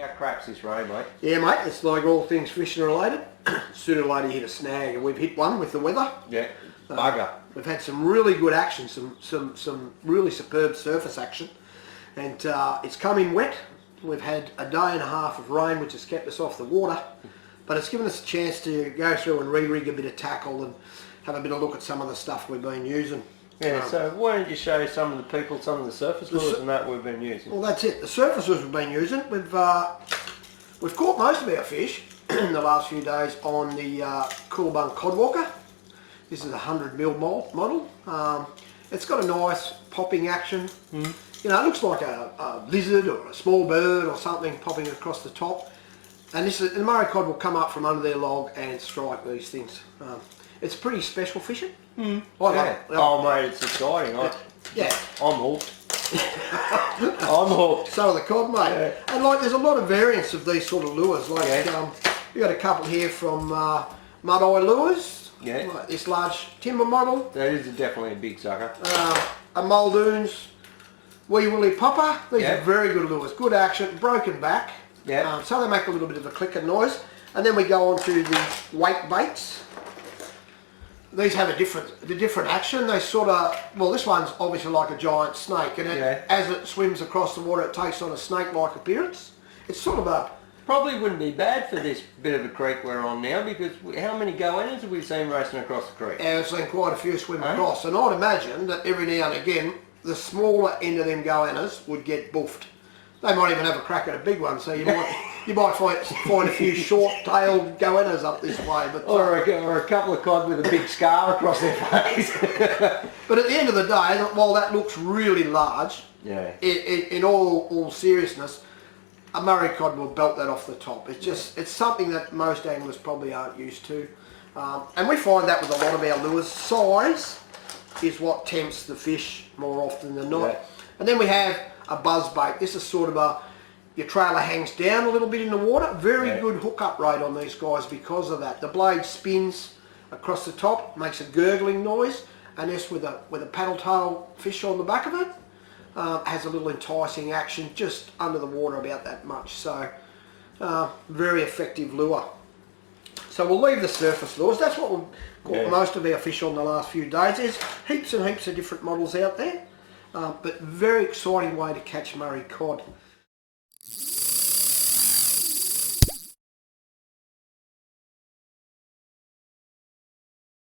How crap's this rain, mate? Yeah, mate, it's like all things fishing related. Sooner or later you hit a snag, and we've hit one with the weather. Yeah, bugger. We've had some really good action, some really superb surface action, and it's come in wet. We've had a day and a half of rain, which has kept us off the water, but it's given us a chance to go through and re-rig a bit of tackle and have a bit of look at some of the stuff we've been using. Yeah, so why don't you show some of the people some of the surface lures and that we've been using? Well, that's it. The surface lures we've been using, we've caught most of our fish in the last few days on the Coolabung Codwalker. This is a 100mm model. It's got a nice popping action. You know, it looks like a lizard or a small bird or something popping across the top. And this is, the Murray cod will come up from under their log and strike these things. It's pretty special fishing. Yeah. Oh, mate, it's exciting. Yeah. I'm hooked. I'm hooked. So are the cod, mate. Yeah. And like, there's a lot of variants of these sort of lures. Like, we got a couple here from Mud Eye Lures. Yeah. Like this large timber model. That is definitely a big sucker. A Muldoon's Wee Willie Popper. These are very good lures. Good action, broken back. Yeah. So they make a little bit of a clicking noise. And then we go on to the wake baits. These have a different action. They sort of, well, this one's obviously like a giant snake, and as it swims across the water, it takes on a snake-like appearance. It's sort of a... Probably wouldn't be bad for this bit of a creek we're on now, because how many goannas have we seen racing across the creek? Yeah, I've seen quite a few swim across, and I'd imagine that every now and again, the smaller end of them goannas would get buffed. They might even have a crack at a big one, so you might find a few short-tailed goannas up this way. But or a couple of cod with a big scar across their face. But at the end of the day, while that looks really large, in all seriousness, a Murray cod will belt that off the top. It's something that most anglers probably aren't used to. And we find that with a lot of our lures. Size is what tempts the fish more often than not. And then we have a buzz bait. This is sort of your trailer hangs down a little bit in the water. Very good hookup rate on these guys because of that. The blade spins across the top, makes a gurgling noise, and this with a paddle tail fish on the back of it has a little enticing action just under the water about that much. So very effective lure. So we'll leave the surface lures. That's what we've caught most of our fish on the last few days. There's heaps and heaps of different models out there. But very exciting way to catch Murray cod.